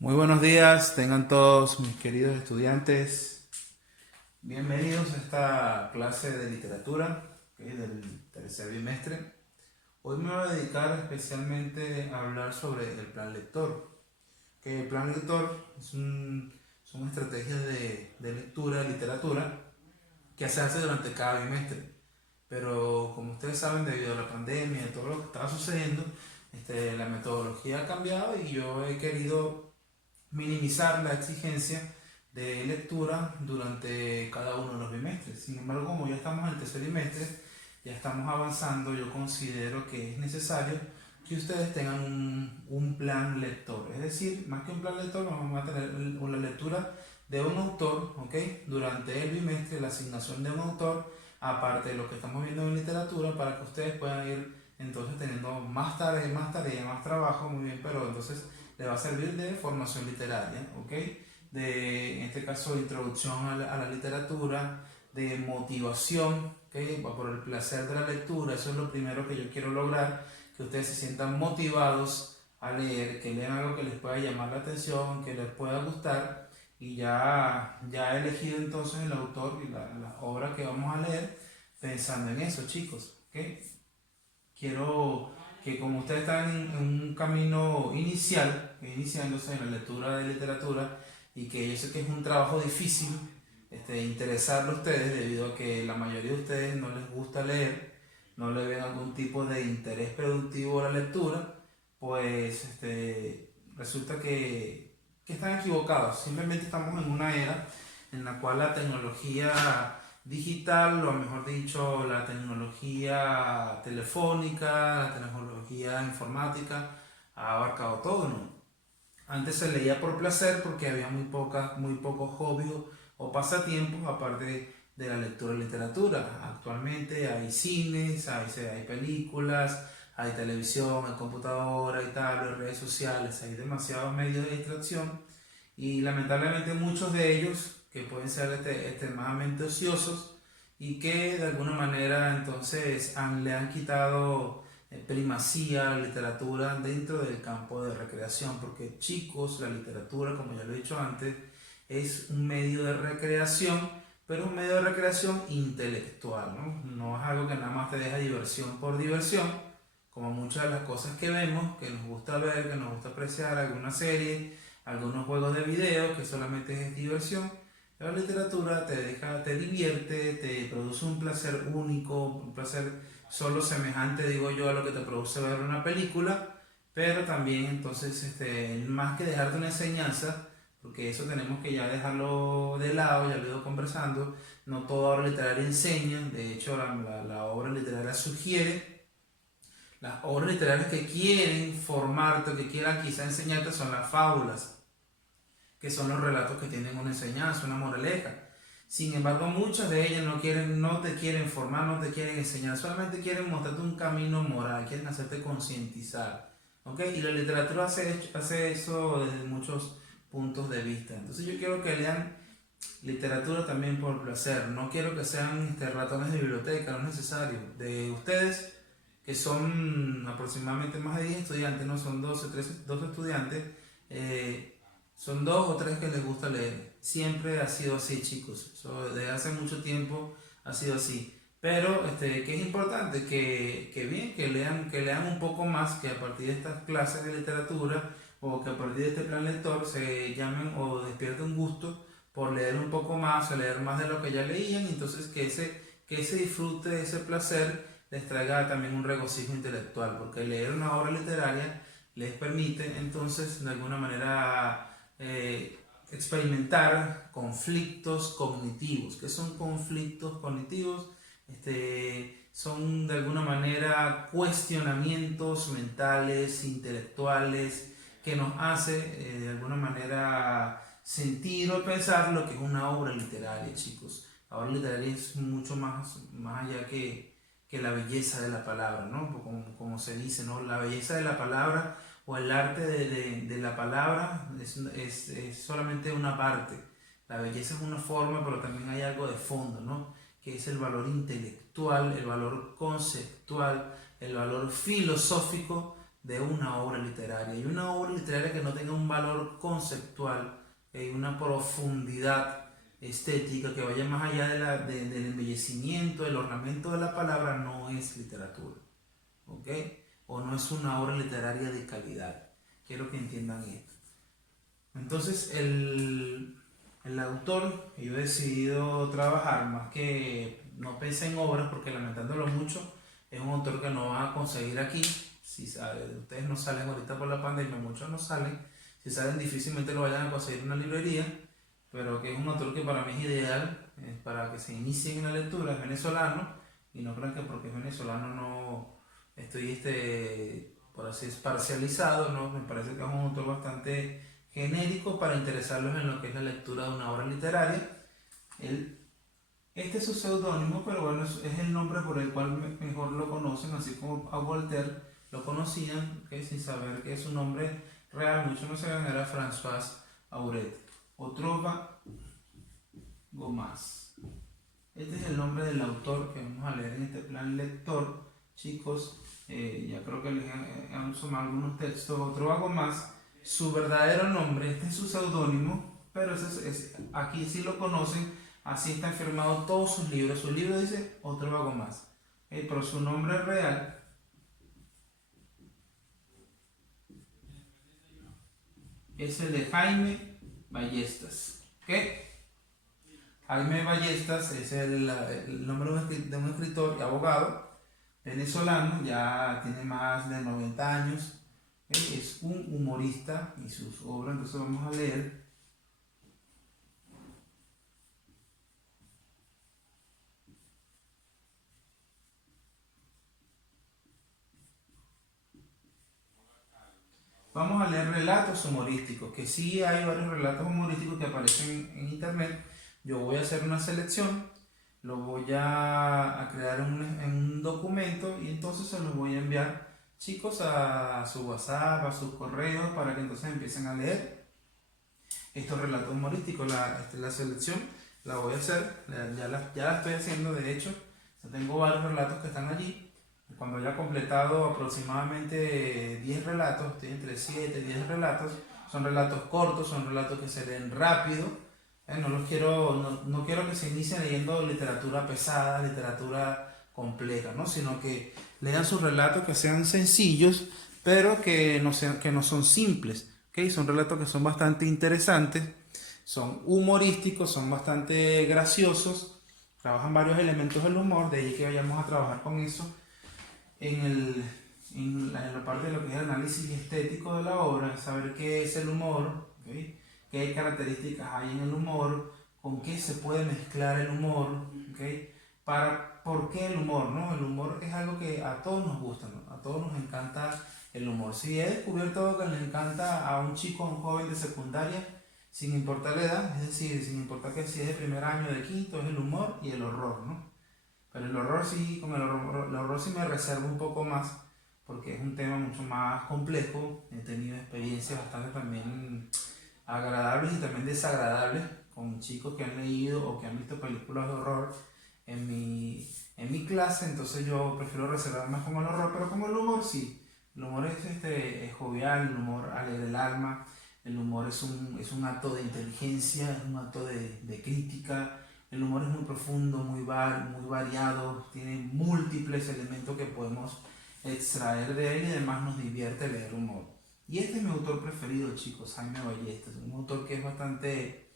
Muy buenos días, tengan todos mis queridos estudiantes. Bienvenidos a esta clase de literatura, del tercer bimestre. Hoy me voy a dedicar especialmente a hablar sobre el plan lector. El plan lector son estrategias de lectura, de literatura, que se hace durante cada bimestre. Pero como ustedes saben, debido a la pandemia y todo lo que estaba sucediendo, la metodología ha cambiado y yo he querido minimizar la exigencia de lectura durante cada uno de los bimestres. Sin embargo, como ya estamos en el tercer bimestre, ya estamos avanzando, yo considero que es necesario que ustedes tengan un plan lector. Es decir, más que un plan lector, vamos a tener una lectura de un autor, ¿ok? Durante el bimestre, la asignación de un autor, aparte de lo que estamos viendo en literatura, para que ustedes puedan ir entonces teniendo más tareas, más trabajo, muy bien, pero entonces le va a servir de formación literaria, ¿ok? En este caso, introducción a la literatura, de motivación, ¿ok? Por el placer de la lectura. Eso es lo primero que yo quiero lograr, que ustedes se sientan motivados a leer, que lean algo que les pueda llamar la atención, que les pueda gustar, y ya he elegido entonces el autor y la obra que vamos a leer pensando en eso, chicos, ¿ok? Quiero que como ustedes están en un camino inicial, iniciándose en la lectura de literatura, y que yo sé que es un trabajo difícil interesarlo a ustedes debido a que la mayoría de ustedes no les gusta leer, no le ven algún tipo de interés productivo a la lectura, pues resulta que están equivocados. Simplemente estamos en una era en la cual la tecnología digital, o mejor dicho, la tecnología telefónica, la tecnología informática, ha abarcado todo, ¿no? Antes se leía por placer porque había muy pocos hobbies o pasatiempos aparte de la lectura y literatura. Actualmente hay cines, hay películas, hay televisión, hay computadora, hay tablets, redes sociales, hay demasiados medios de distracción, y lamentablemente muchos de ellos que pueden ser extremadamente ociosos y que de alguna manera entonces le han quitado primacía a la literatura dentro del campo de recreación, porque chicos, la literatura, como ya lo he dicho antes, es un medio de recreación, pero un medio de recreación intelectual, ¿no? No es algo que nada más te deja diversión por diversión, como muchas de las cosas que vemos, que nos gusta ver, que nos gusta apreciar, alguna serie, algunos juegos de video, que solamente es diversión. La literatura te deja, te divierte, te produce un placer único, un placer solo semejante, digo yo, a lo que te produce ver una película, pero también entonces, más que dejarte una enseñanza, porque eso tenemos que ya dejarlo de lado, ya lo he ido conversando, no toda obra literaria enseña, de hecho la obra literaria sugiere. Las obras literarias que quieren formarte, que quieran quizá enseñarte, son las fábulas, que son los relatos que tienen una enseñanza, una moraleja. Sin embargo, muchas de ellas no te quieren formar, no te quieren enseñar, solamente quieren mostrarte un camino moral, quieren hacerte concientizar. ¿Ok? Y la literatura hace eso desde muchos puntos de vista. Entonces yo quiero que lean literatura también por placer, no quiero que sean ratones de biblioteca, no es necesario. De ustedes, que son aproximadamente más de 10 estudiantes, no son 12, 13, 12 estudiantes, son dos o tres que les gusta leer. Siempre ha sido así, chicos. Desde hace mucho tiempo ha sido así. Pero que es importante que lean un poco más, que a partir de estas clases de literatura o que a partir de este plan lector se llamen o despierten un gusto por leer un poco más o leer más de lo que ya leían, y entonces que ese disfrute, ese placer les traiga también un regocijo intelectual, porque leer una obra literaria les permite entonces de alguna manera experimentar conflictos cognitivos. ¿Qué son conflictos cognitivos? Son de alguna manera cuestionamientos mentales, intelectuales, que nos hace de alguna manera sentir o pensar lo que es una obra literaria, chicos. La obra literaria es mucho más allá que la belleza de la palabra, ¿no? Como se dice, ¿no? La belleza de la palabra o el arte de la palabra es solamente una parte. La belleza es una forma, pero también hay algo de fondo, ¿no? Que es el valor intelectual, el valor conceptual, el valor filosófico de una obra literaria. Y una obra literaria que no tenga un valor conceptual, una profundidad estética que vaya más allá del embellecimiento, del ornamento de la palabra, no es literatura. ¿Ok? O no es una obra literaria de calidad. Quiero que entiendan esto. Entonces, el autor que yo he decidido trabajar, más que no pensé en obras, porque lamentándolo mucho, es un autor que no van a conseguir aquí. Si ustedes no salen ahorita por la pandemia, muchos no salen. Si salen, difícilmente lo vayan a conseguir en una librería, pero que es un autor que para mí es ideal para que se inicien en la lectura. Es venezolano, y no crean que porque es venezolano no estoy por así parcializado, ¿no? Me parece que es un autor bastante genérico para interesarlos en lo que es la lectura de una obra literaria. Este es su seudónimo, pero bueno, es el nombre por el cual mejor lo conocen, así como a Voltaire lo conocían, sin saber que su nombre real, muchos no sabían, era François Auret. Otrova Gomaz. Este es el nombre del autor que vamos a leer en este plan lector, chicos. Ya creo que les han sumado algunos textos. Otrova Gomaz. Su verdadero nombre, este es su seudónimo, pero aquí sí lo conocen, así están firmados todos sus libros. Su libro dice Otrova Gomaz, pero su nombre real es el de Jaime Ballestas. Jaime Ballestas es el nombre de un escritor y abogado venezolano, ya tiene más de 90 años. Es un humorista y sus obras, entonces vamos a leer. Vamos a leer relatos humorísticos, que sí hay varios relatos humorísticos que aparecen en internet. Yo voy a hacer una selección, lo voy a crear en un documento y entonces se los voy a enviar, chicos, a su WhatsApp, a sus correos, para que entonces empiecen a leer estos relatos humorísticos. La selección la voy a hacer, ya la estoy haciendo, de hecho. Tengo varios relatos que están allí. Cuando haya completado aproximadamente 10 relatos, estoy entre 7 y 10 relatos, son relatos cortos, son relatos que se leen rápido. No quiero que se inicien leyendo literatura pesada, literatura compleja, ¿no? Sino que lean sus relatos, que sean sencillos, pero que no son simples. ¿Okay? Son relatos que son bastante interesantes, son humorísticos, son bastante graciosos, trabajan varios elementos del humor, de ahí que vayamos a trabajar con eso en la parte de lo que es el análisis estético de la obra, saber qué es el humor, ¿okay? Qué características hay en el humor, con qué se puede mezclar el humor, ¿okay? ¿Por qué el humor? ¿No? El humor es algo que a todos nos gusta, ¿no? A todos nos encanta el humor. Si he descubierto que le encanta a un chico, a un joven de secundaria, sin importar la edad, es decir, sin importar que si es de primer año, de quinto, es el humor y el horror, ¿no? Pero el horror sí, con el horror sí me reservo un poco más, porque es un tema mucho más complejo. He tenido experiencias bastante también agradables y también desagradables con chicos que han leído o que han visto películas de horror en mi clase, entonces yo prefiero reservar más con el horror, pero con el humor sí. El humor es jovial, el humor alegra el alma, el humor es un acto de inteligencia, es un acto de crítica. El humor es muy profundo, muy variado, tiene múltiples elementos que podemos extraer de él y además nos divierte leer humor. Y este es mi autor preferido, chicos, Jaime Ballestas, un autor que es bastante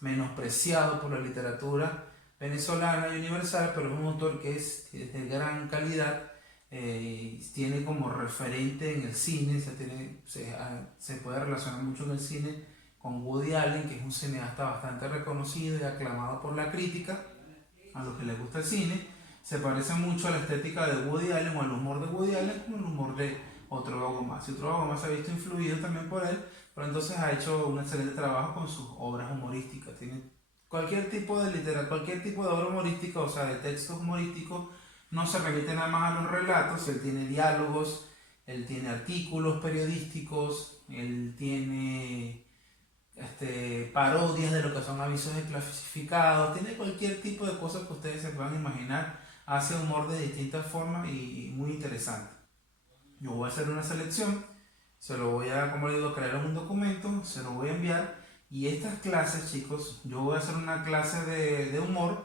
menospreciado por la literatura venezolana y universal, pero es un autor que es de gran calidad, tiene como referente en el cine, se puede relacionar mucho en el cine con Woody Allen, que es un cineasta bastante reconocido y aclamado por la crítica, a los que les gusta el cine. Se parece mucho a la estética de Woody Allen o al humor de Woody Allen como el humor de Otrova Gomaz. Y Otrova Gomaz se ha visto influido también por él, pero entonces ha hecho un excelente trabajo con sus obras humorísticas. Tiene cualquier tipo de literatura, cualquier tipo de obra humorística, o sea, de textos humorísticos, no se remite nada más a los relatos. Él tiene diálogos, él tiene artículos periodísticos, él tiene parodias de lo que son avisos desclasificados, tiene cualquier tipo de cosas que ustedes se puedan imaginar, hace humor de distintas formas y muy interesante. Yo voy a hacer una selección, se lo voy a, como le digo, crear en un documento, se lo voy a enviar. Y estas clases, chicos, yo voy a hacer una clase de humor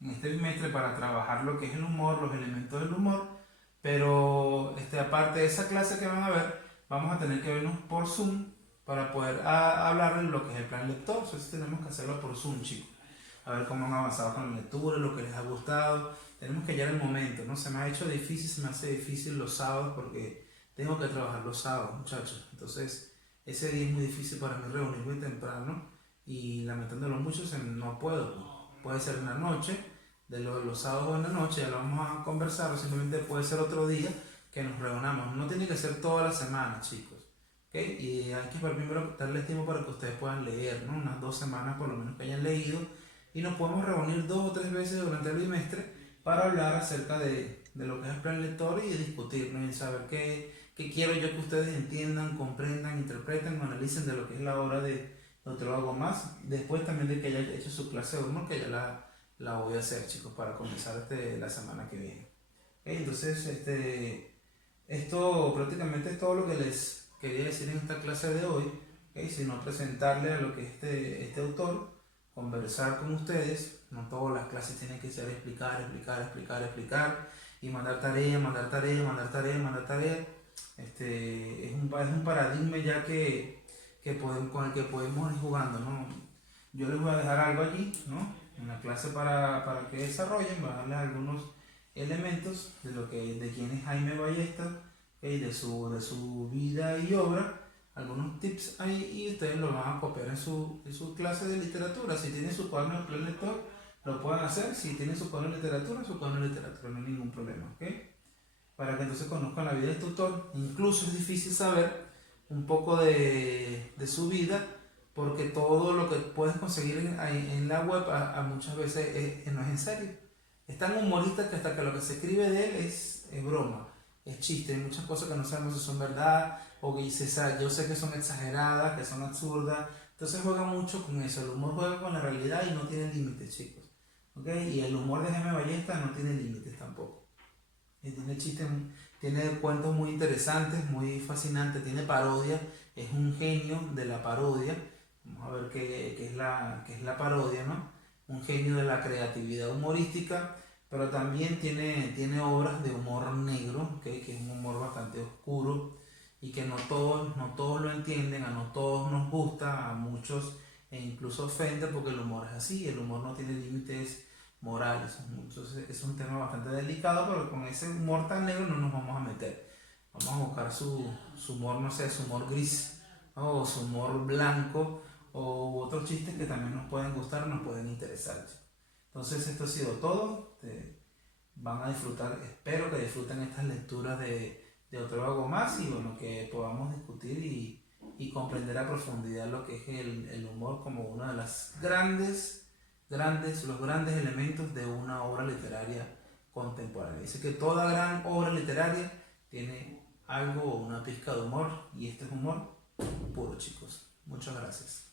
en este bimestre para trabajar lo que es el humor, los elementos del humor. Pero aparte de esa clase que van a ver, vamos a tener que vernos por Zoom para poder hablar de lo que es el plan lector. Entonces tenemos que hacerlo por Zoom, chicos. A ver cómo han avanzado con la lectura, lo que les ha gustado. Tenemos que hallar el momento, ¿no? Se me ha hecho difícil, se me hace difícil los sábados porque tengo que trabajar los sábados, muchachos. Entonces, ese día es muy difícil para mí reunirme temprano y lamentándolo mucho, no puedo. Puede ser en la noche, de los sábados en la noche, ya lo vamos a conversar, o simplemente puede ser otro día que nos reunamos. No tiene que ser toda la semana, chicos. ¿Okay? Y hay que primero darles tiempo para que ustedes puedan leer, ¿no? Unas 2 semanas por lo menos que hayan leído, y nos podemos reunir 2 o 3 veces durante el bimestre para hablar acerca de lo que es el plan lector y discutir, ¿no? Y saber qué quiero yo que ustedes entiendan, comprendan, interpreten o analicen de lo que es la obra de Otro Hago Más, después también de que haya hecho su clase de humor, que ya la voy a hacer, chicos, para comenzar la semana que viene. ¿Okay? Entonces, esto prácticamente es todo lo que les quería decir en esta clase de hoy, ¿okay? Sino presentarle a lo que es este autor, conversar con ustedes. No todas las clases tienen que ser explicar y mandar tarea, mandar tarea, mandar tarea, mandar tarea. Es un paradigma ya con el que podemos ir jugando, ¿no? Yo les voy a dejar algo allí, ¿no? En la clase para que desarrollen, voy a darles algunos elementos de quién es Jaime Ballesta, ¿okay? de su vida y obra, algunos tips ahí, y ustedes lo van a copiar en su clase de literatura. Si tienen su cuaderno de plan lector, lo pueden hacer. Si tienen su cuaderno de literatura, no hay ningún problema, ¿ok? Para que entonces conozcan la vida del tutor. Incluso es difícil saber un poco de su vida, porque todo lo que puedes conseguir en la web a muchas veces no es en serio. Es tan humorista que hasta que lo que se escribe de él es broma, es chiste. Hay muchas cosas que no sabemos si son verdad o que yo sé que son exageradas, que son absurdas. Entonces juega mucho con eso. El humor juega con la realidad y no tiene límites, chicos. ¿Okay? Y el humor de Jaime Ballesta no tiene límites tampoco. Tiene chistes, tiene cuentos muy interesantes, muy fascinantes, tiene parodia, es un genio de la parodia. Vamos a ver qué es la parodia, ¿no? Un genio de la creatividad humorística, pero también tiene obras de humor negro, ¿okay? Que es un humor bastante oscuro y que no todos lo entienden, a no todos nos gusta, a muchos incluso ofende, porque el humor es así, el humor no tiene límites morales. Entonces es un tema bastante delicado, pero con ese humor tan negro no nos vamos a meter. Vamos a buscar su humor, no sé, su humor gris, ¿no? O su humor blanco, o otros chistes que también nos pueden gustar, nos pueden interesar. Entonces esto ha sido todo. Van a disfrutar, espero que disfruten estas lecturas de Otro Hago Más, y bueno, que podamos discutir y comprender a profundidad lo que es el humor como uno de los grandes elementos de una obra literaria contemporánea. Dice que toda gran obra literaria tiene algo o una pizca de humor, y este es humor puro, chicos. Muchas gracias.